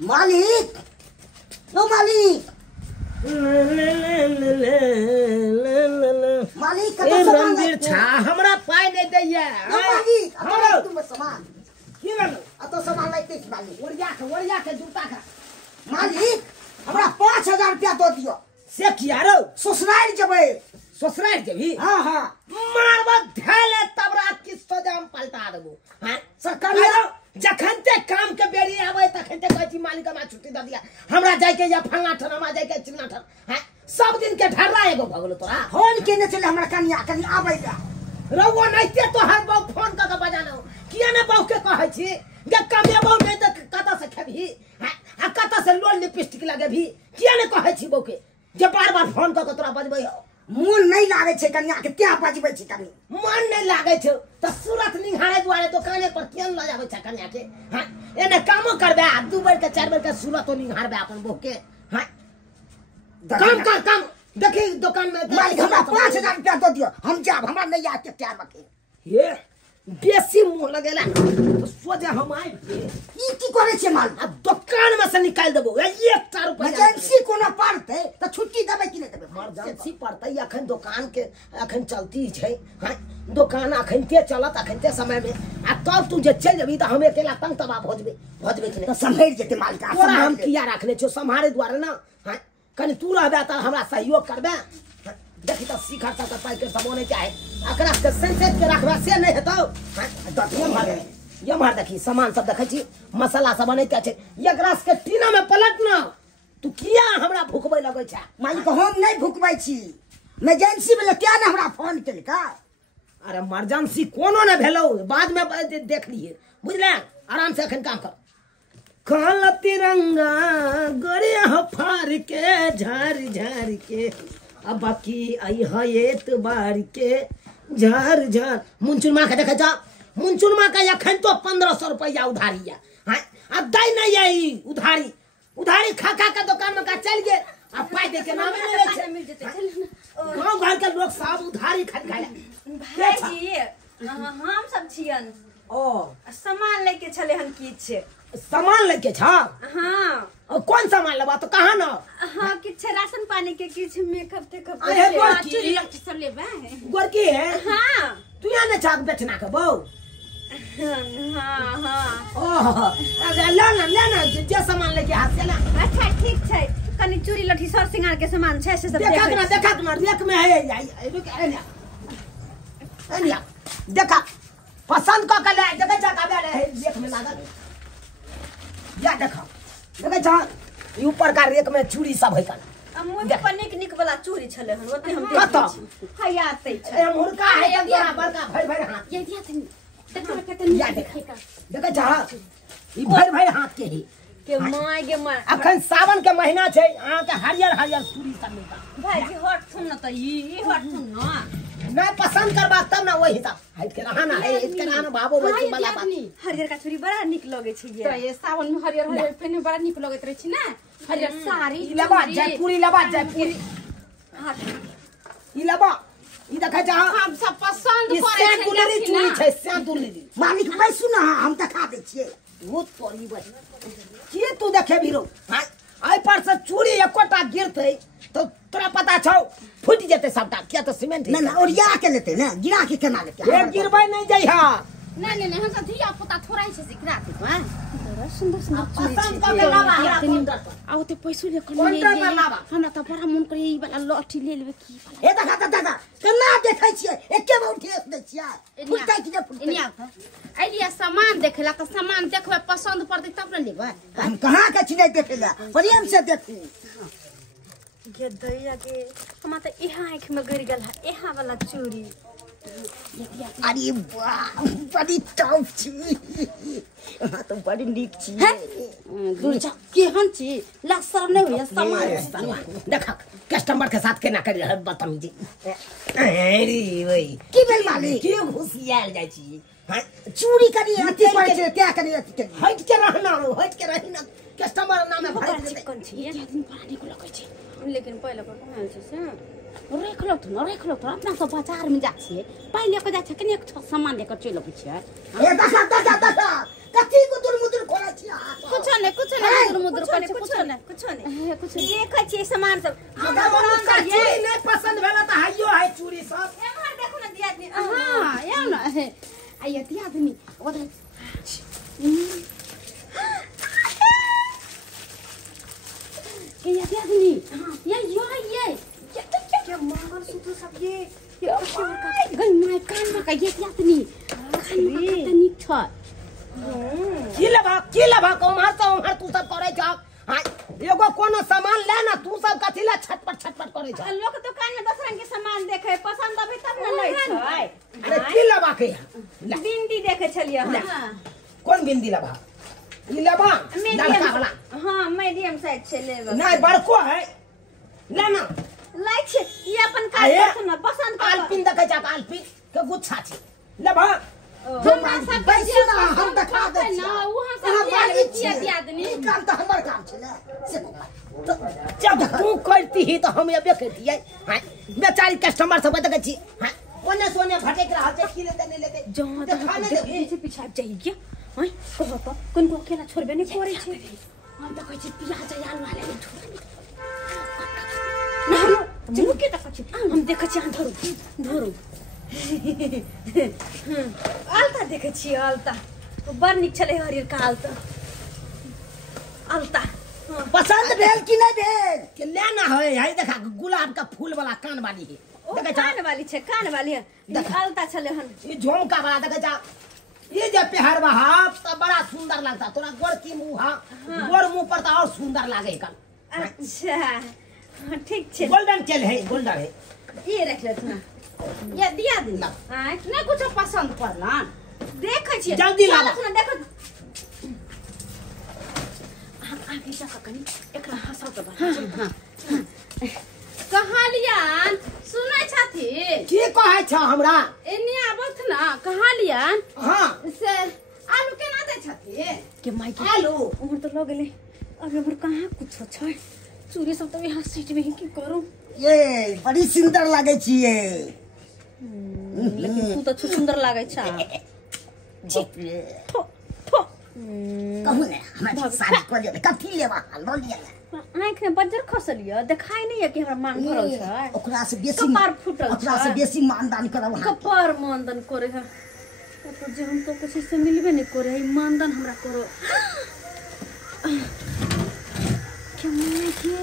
मालिक नो मालिक मालिक रणवीर छा हमरा पाई नहीं दैया मालिक हमरा तुम सामान की गलो तो सामान लेते छी मालिक ओरिया के जूता का मालिक हमरा 5000 रुपया दो दियो से किया रो ससुराल जबै ससुराल जेबी हां हां मारबा धैले तब रात की सजा हम पलटा देबो हां सरकार जखन ते काम के बेरी आवे तखन ते कहै छी मालिक हमरा छुट्टी द दिया हमरा जाय के या फलना ठन हमरा जाय के चिन्ना ठन हां सब दिन के ढर्रा एगो भगलो तोरा फोन केने चले हमरा कनिया कनी आबैगा रउवा नइते तोहर बौ फोन क के बजानो किया ने बौ के कहै छी जे कमेबौ नै त कत से खेबही आ कत से लोल लिपस्टिक लगेबही किया ने कहै छी बौ के जे बार-बार फोन क के तोरा बजबै हो मूल नहीं लागे छे कन्या के क्या बजबै छी कनी मन नहीं लागे छे त सूरत निहारे दुआरे दुकाने पर केन ल जाबै छ कन्या के हां एने कामो करबे 2 बेर के 4 बेर के सूरत निहारबे अपन बहू के हां काम कर काम देखी दुकान में मालिक हमरा 5000 रुपया दो दियो हम जाब हमरा नहीं आके क्या बके ये बेसी मुंह लगेला तो सोजे हम आइ ई की करे छे माल आ दुकान में से निकाल देबो 1 रुपया एजेंसी कोनो पड़ते त छुट्टी देबे कि नहीं देबे इमरजेंसी पड़ते अखन दुकान के अखन चलती छै हां दुकान अखन के चलत अखन के समय में आ तब तू जे चल जेबी त हम अकेला तंग तबा भजबे कि नहीं तो संभेर जेते मालिक तोरा हम किया रखले छो संभारे द्वारे ना हां कनी तू रहबे त हमरा सहयोग करबे देखी त शिखर त पाई के सब होने चाहे अकरा के सेंसेट के रखबा से नहीं हेतौ हां ये मार देखी सामान सब देखै छी मसाला सब बनैते छै एकरा के टीना में पलट ना तू किया हमरा भूखबै लगै छै मालिक हम नहीं भूखबै छी एजेंसी में क्या ने हमरा फोन केलका अरे इमरजेंसी कोनो न भेलो बाद में देख लिए बुझले आराम से अखन काम कर काला तिरंगा गरिया फार के झार के अब बाकी आई है एतबार के झार मुंचुन मां के देखे जा मुंचुन मां का अखन तो 1500 रुपया उधारी है हां अब दई नहीं आई उधारी खा के दुकान में का चल गए अब पाई दे के नाम नहीं ले छे मिल जेते चल गांव घर के लोग सब उधारी खाले भाईजी हम सब छियन ओ सामान लेके चले हन की छे सामान लेके छ हां और कौन सामान लेबा तो कहां न हां किछ राशन पानी के किछ मेकअप ते कप अरे गोरकी चूड़ी लट सब लेबा है गोरकी है हां तू या ने चाक बेचना के बौ हां ओह अगर लेना जे सामान लेके हाथ से ना अच्छा ठीक छै कनी चूड़ी लठी सर सिंगार के सामान छै से सब देखा ना रेक में है रुक अनिया देखा पसंद क के ले देखा जा का है रेक में लागल या देखा जा ऊपर का रेक में चूड़ी सब है का मुझे पनिक निक वाला चूड़ी छले हन ओते हम कत हयाते छै ए मुर्गा है तोरा बड़का भर हाथ ये दिया तनी या देखा जा ई भर हाथ के ही के माय गे माय अखन सावन के महीना छै अहाँ के हरियर चूड़ी सब मिलता भाईजी हट सुन न त ई हट सुन न नहीं पसंद करबा तब ना वही हिसाब हट के रहा ना है इसके रहना बाबू बच्ची वाला बात हरियर का चूड़ी बड़ा निक लगे छै तो ये सावन में हरियर हरियर पहने बड़ा निक लगत रहे छी ना हरियर साड़ी लेबा जयपुरी ई लेबा ई देखा जा हम सब पसंद ई करे छै दुलरी चूड़ी छै दुलरी मालिक बैसु ना हम दिखा दे छिए बहुत पड़ी बच के तू देखे भी रो हां आई पर से चूड़ी एकोटा गिरते तो तोरा पता छौ फूट जेते सबटा क्या तो सीमेंट ना ओरिया के लेते ना गिरा के केना लेते एक गिरबै नहीं जइहा नहीं हम सब धिया पुता थोड़ा ही से सिखरा के हां बड़ा सुंदर चूड़ी पसंद क के लावा हमरा काउंटर पर आ ओते पैसो ले कर काउंटर पर लावा हमरा त बड़ा मन करे ई वाला लठी ले लेबे की ए देखा केना देखै छिए एके बार उठे दे छिए फुटै कि जे फुटै इनिया त आइडिया सामान देखेला त सामान देखबे पसंद पड़ते तब न लेबे हम कहां के छिने देखेला प्रेम से देखू गे दैया के हम त इहा आंख में गिर गेल है इहा वाला चूड़ी अरे वाह बड़ी टॉप छी तो बड़ी नीक छी दूर जा केहन छी लसर नहीं होय सामान देखा कस्टमर के साथ केना करी बदतमीजी अरे वही की भेल मालिक के घुसियाल जाय छी चूड़ी करी अति पड़ छै क्या करी अति हट के रही ना कस्टमर नाम में भर दे कौन छी ये दिन बड़ा निक लगे छै लेकिन पहले पर कहल छै से रेख लो तो अपना सब बाजार में जा छिए पहले को जा छ कने सामान लेकर चल छिए ए देखा कथी गुदुर मुदुर खोला छिया कुछ नहीं नहीं देखै छी सामान सब चूड़ी नहीं पसंद भेला त हाइयो है चूड़ी सब एमहर देखो ना दिया आदमी हां या ना आइए दिया आदमी ओदे के या दिया आदमी ये क्या मंगलसूत्र सब ये गई माय कान में का ये दिया आदमी कान में का निक छ की लबा को मार तू सब करे छ हां एगो कोनो सामान ले ना तू सब कथि ला छटपट करे छ लोग दुकान में दूसरा के सामान देखे पसंद अभी तब न लै छै अरे की लबा के बिंदी देखे छलिए हां कौन बिंदी लबा ई लबा लड़का वाला हां मीडियम साइज से लेबे नहीं बड़को है लेना लै छै ये अपन काज न पसंद कर आलपिन देखे छ आलपिन के गुच्छा छै लबा जो सब पैसे ना हम दिखा दे ना वहां से किया दिया आदमी काम तो हमर काम छै ना से जब तू करती ही तो हम अबे करती है हां बेचारी कस्टमर सब देखे छी हां ओने सोने भटक रहा है की लेते नहीं लेते जहां तक पीछे पीछे जाई क्या हां कहो तो कोन को अकेला छोड़बे नहीं करे छै हम तो कहै छी प्याज आलू वाले छोड़ ना चलू के तक छी हम देखै छी धरू आलता देखे छी आलता बड़ निक छले हरियर का आलता पसंद भेल कि नहीं भेल के लेना है है देखा गुलाब का फूल वाला कान वाली है देखे कान वाली छै कान वाली आलता छले हन ये झुमका वाला देखे जा ये जे पहरवा हाथ तो बड़ा सुंदर लगता तोरा गोर की मुंह गोर मुंह पर तो और सुंदर लागे कल अच्छा ठीक छै गोल्डन चल है गोल्डन है ये रख ले तू ये दिया दिन नहीं कुछ पसंद पड़ला देखै छी जल्दी लावा सुन देखो आगे जा कनी एकरा हंसा के बा कहालियान सुनै छथि की कहै छ हमरा एनी आबत ना कहालियान हां से आलू केना दे छथि के माई के आलू उमर तो लग गेले अब हमर कहां कुछ छै चूड़ी सब तो यहाँ सीट में ही की करूं ये बड़ी सुंदर लागे छिए लेकिन तू तो सुंदर लागे छ थो थो कहू ने हमरा साड़ी को ले कथि लेवा लो लिया आंख में बज्जर खसलियो देखाई नहीं है कि हमरा मान भरल छै ओकरा से बेसी कपार फुटल ओकरा से बेसी मानदान करब कपार मानदान करे है तो जे हम तो किसी से मिलबे नहीं करे है मानदान हमरा करो क्या मन के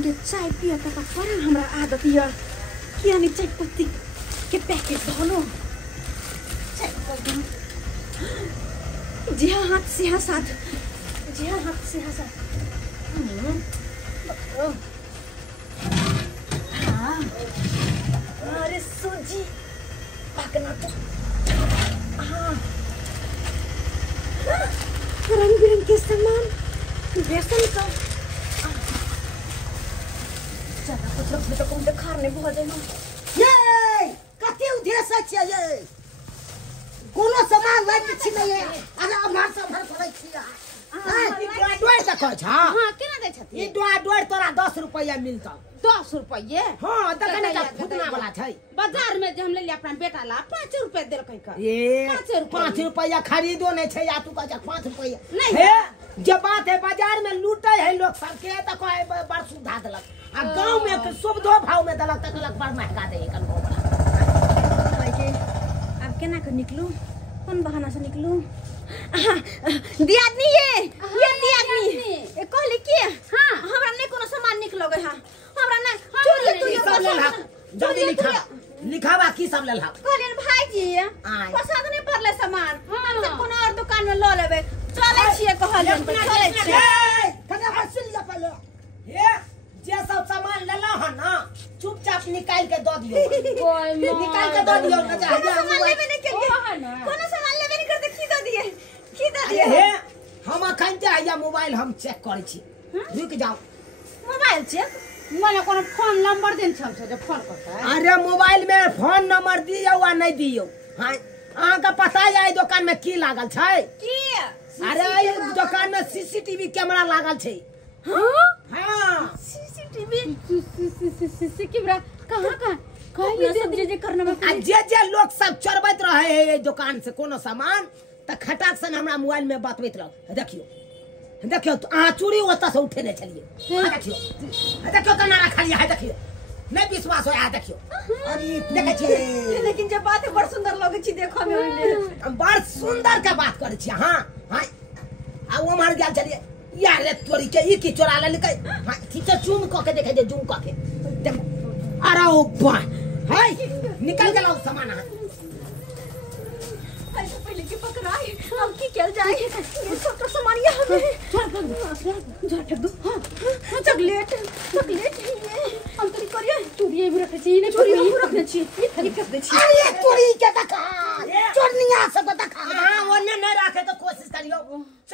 ये चाय पिया का पर हमरा आदत है कि नहीं चाय पत्ती के पैकेट धोलो चाय पत्ती जी हाँ हाथ से साथ जी हाँ हाथ से साथ हाँ अरे सूजी पकना तो हाँ रंग बिरंग के सामान बेसन का ज्यादा कुछ रख तो कौन देखा नहीं बहुत है ये कथि उद्देश्य छै ये कोनो सामान लाग छी नहीं है अरे हमर सब भर पड़ै छी डोर देखो छ हां केना दे छथि ई डोर तोरा 10 रुपया मिलता 10 रुपये हां देखने का फुटना वाला छै बाजार में जे हम ले अपना बेटा ला 5 रुपए देल कहि का ए 5 रुपया खरीदो नहीं छै या तू कह 5 रुपया नहीं हे जब बात है बाजार में लूटे है लोग सब के त कहे बड़ सुविधा देलक आ गांव में सुविधा भाव में देलक त कहलक बड़ महंगा दे कनको अब केना के निकलू कौन बहाना से निकलू दियादनी ये दियादनी कहली की हां हमरा नहीं कोनो सामान निक लगे हां हमरा नहीं चोरी तू सब ले ला जल्दी लिखा लिखावा की सब ले ला कहलिन भाईजी पसंद नहीं पड़ले सामान हम सब कोनो और दुकान में ल लेबे चले छिए कहलिन चले छिए कने हसिल जा पहले हे जे सब सामान ले ला ह ना चुपचाप निकाल के दो दियो निकाल के दो दियो न जा सामान लेबे नहीं केलिए कोनो सामान लेबे नहीं करते की दे दिए हे हम अखन जा मोबाइल हम चेक करै छी रुक जाओ मोबाइल चेक मने कोनो फोन नंबर देन छ जे फोन करता अरे मोबाइल में फोन नंबर दियो या नहीं दियो हां अहाँ का पता है दुकान में की लागल छै की अरे ई दुकान में सीसीटीवी कैमरा लागल छै हां सीसीटीवी सीसी कैमरा कहां कहली सब जे करना में आ जे लोग सब चोरबैत रहे है दुकान से कोनो सामान त खटाक सन हमरा मोबाइल में बतबैत रह देखियो देखियो चूड़ी ओतऽ से उठे नहीं चलिए देखियो देखियो तो नारा खाली है देखियो नहीं विश्वास हो देखियो अरे देखे छिए लेकिन जब बात बड़ सुंदर लगे छी देखो में ओइने हम बड़ सुंदर के बात करे छी हां हां आ वो मार गेल चलिए यार रे तोरी के ई की चोरा ले निकल हां ठीक से जूम क के देखे दे जूम क के देख अरे ओ बा हाय निकल गेलो सामान हां ऐसे पहले के पकड़ाई अब की क्या जाए ये छोटा सामान ये हमें जा फेंक दो हां चॉकलेट चॉकलेट ये हम तो करिए चोरी भी रखने चाहिए ना चोरी हम रखने चाहिए ये फेंक दे छी अरे चोरी के देखा चोरनिया सब देखा हां ओने नहीं रखे तो कोशिश करियो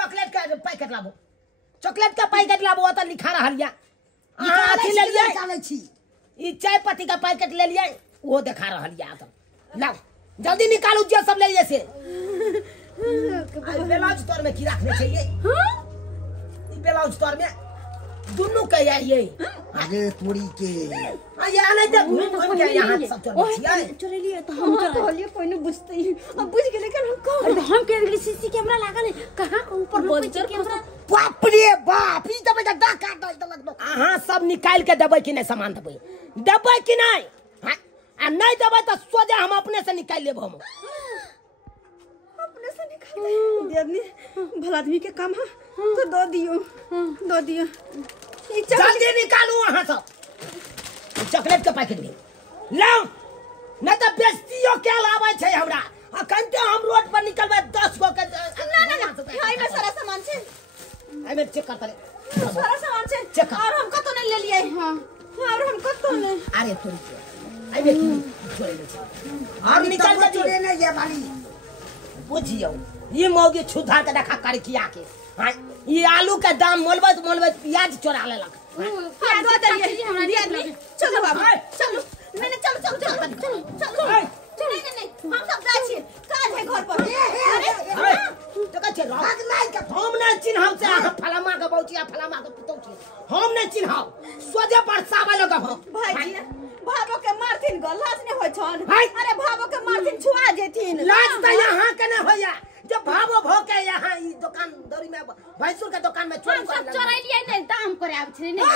चॉकलेट का पैकेट लाबो चॉकलेट का पैकेट लाबो त लिखा रहलिया अथी ले लिए जाने छी ई चाय पत्ती का पैकेट ले लिए वो दिखा रहलिया त लाओ जल्दी निकालो जे सब ले लिए से ब्लाउज तोर में की रखने चाहिए हां ई ब्लाउज तोर में दोनों के ये अरे चोरी के ये नहीं तो घूम घूम के यहां सब चोर छिए चोरी लिए तो हम कहलिए कोई नहीं बुझते ही अब बुझ गेले लेकिन हम कहो अरे हम के सीसी कैमरा लागल है कहां ऊपर बोलते कैमरा बाप रे बाप ई तो बजा डाका डाल दलक दो अहां सब निकाल के देबै कि नहीं सामान देबै कि नहीं हां आ नहीं देबै तो सोजा हम अपने से निकाल लेब हम अपने से निकाल दे आदमी भला आदमी के काम है तो दो दियो ई जल्दी निकालू वहां सब चॉकलेट के पैकेट में लाओ नहीं तो बेइज्जतियो क्या लावे छै हमरा अखन तो हम रोड पर निकलबे 10 गो के ना हाय में सारा सामान छे आई में चेक करता रे सारा सामान छे चेक कर। और हम कतो नहीं ले लिए हां और हम कतो नहीं अरे तोरी आई में की छोड़ दे और निकाल के चोरी नहीं ये वाली बुझियो ये मौगे छुधा के देखा कर किया के हां ये आलू के दाम मोलबत प्याज चोरा लेलक हां दो दिए हमरा दिया दे चलो बाबा चलो नहीं चलो नहीं हम सब जाय छी काज है घर पर अरे तो कह छै भाग नहीं के हम नहीं चिन्हौ से फलामा के बौचिया फलामा के पुतौ छी हम नहीं चिन्हौ सोजे पर साबा लगब भाईजी भाबो के मारथिन ग लाज नहीं होय छन हाय। अरे भाबो के मारथिन छुआ जेथिन लाज त यहाँ के नहीं होया जब भावो भोके यहाँ ई दुकान दौरी में भैंसुर के दुकान में चोरी हम सब चोरैलिए नहीं दाम करे आब छै नहीं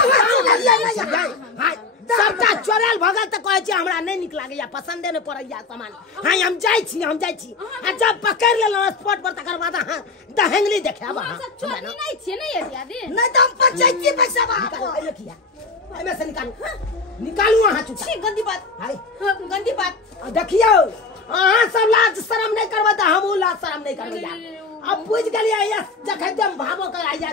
हाय सबटा चोरल भगल त कहै छी हमरा नहीं निक लागैया पसंदे नहीं पड़ैया सामान हां हम जाय छी आ जब पकड़ लेलौ स्पॉट पर तकर बाद हां दहेंगली देखाब हम सब चोरी नहीं छै नहीं ये दिया दे नहीं तो हम पंचायती पैसा बाप एमे किया एमे से निकालू वहां चुप छी गंदी बात हाय गंदी बात देखियो अहां सब लाज शरम नहीं करबा त हमहू लाज शरम नहीं करबा अब बुझ गेलिए या जखन जब भावो कर आया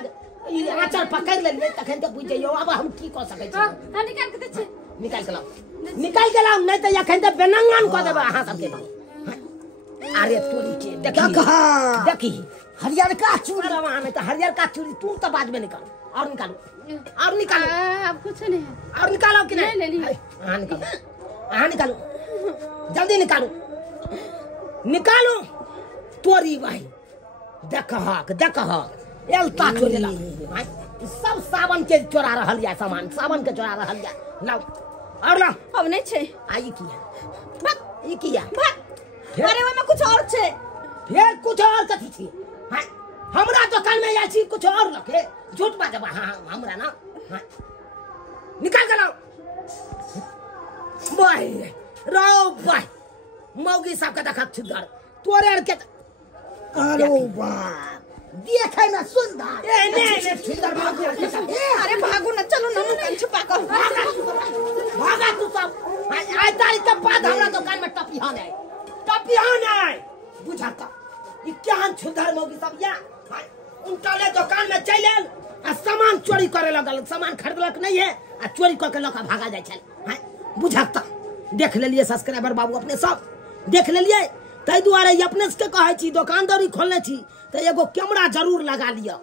ई आचर पकड़ लेलिए तखन तो बुझ जइयो अब हम की क सकै छी हां निकाल के दे छै निकाल के लाओ नहीं तो एखन तो बेनंगन क देबा अहां सबके अरे तोरी के देखी हरियर का चूड़ी अरे वहां में तो हरियर का चूड़ी तू तो बाद में निकाल और निकालो अब कुछ नहीं है और निकालो कि नहीं ले ली हां निकालो जल्दी निकालो तोरी भाई देख एलता चोरी ला सब सावन के चोरा रहल या सामान सावन के चोरा रहल या लाओ और ला अब नहीं छे आई किया बक ई किया अरे ओमे कुछ और छे फिर कुछ और कथी थी हां हमरा दुकान में आछी कुछ और रखे झूठ बात हां हमरा ना हां निकाल के लाओ भाई रो भाई मौगी सब के देखा छुदर तोरे के अरे बाप देखे में सुंदर ने छुदर मौगी अरे भागो ना चलो ना मुंह छुपा कर भागा तू सब आज तारीख के बाद हमरा दुकान में टपिया नहीं बुझाता ई क्या छुदर मौगी सब या उनटाले दुकान में चले आ सामान चोरी करे लगल सामान खरीदलक नहीं है आ चोरी क के लका भागा जाय छल बुझाता देख लेलिए सब्सक्राइबर बाबू अपने सब देख लेलिए तै दुआरे अपने से कहै छी दुकानदारी खोलने छी त एगो कैमरा जरूर लगा लियो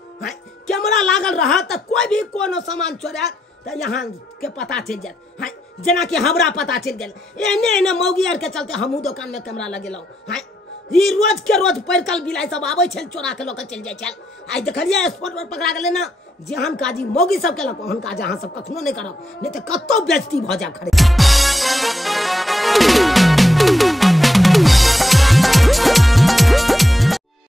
कैमरा लागल रहा त कोई भी कोनो सामान चोरा त यहाँ के पता चल जात जना कि हमरा पता चल गेल एने मौगी आर के चलते हमहू दुकान में कैमरा लगेलौ ई रोज के रोज पैरकल बिलाई सब आबै छल चोरा के लोक चल जाय छल आई देखलिए स्पॉट पर पकड़ा गेलै ना जेहन काजी मौगी सब केलक ओहन काज अहाँ सब कखनो नहीं करब नहीं तो कत्तो बेइज्जती भ जाय खड़े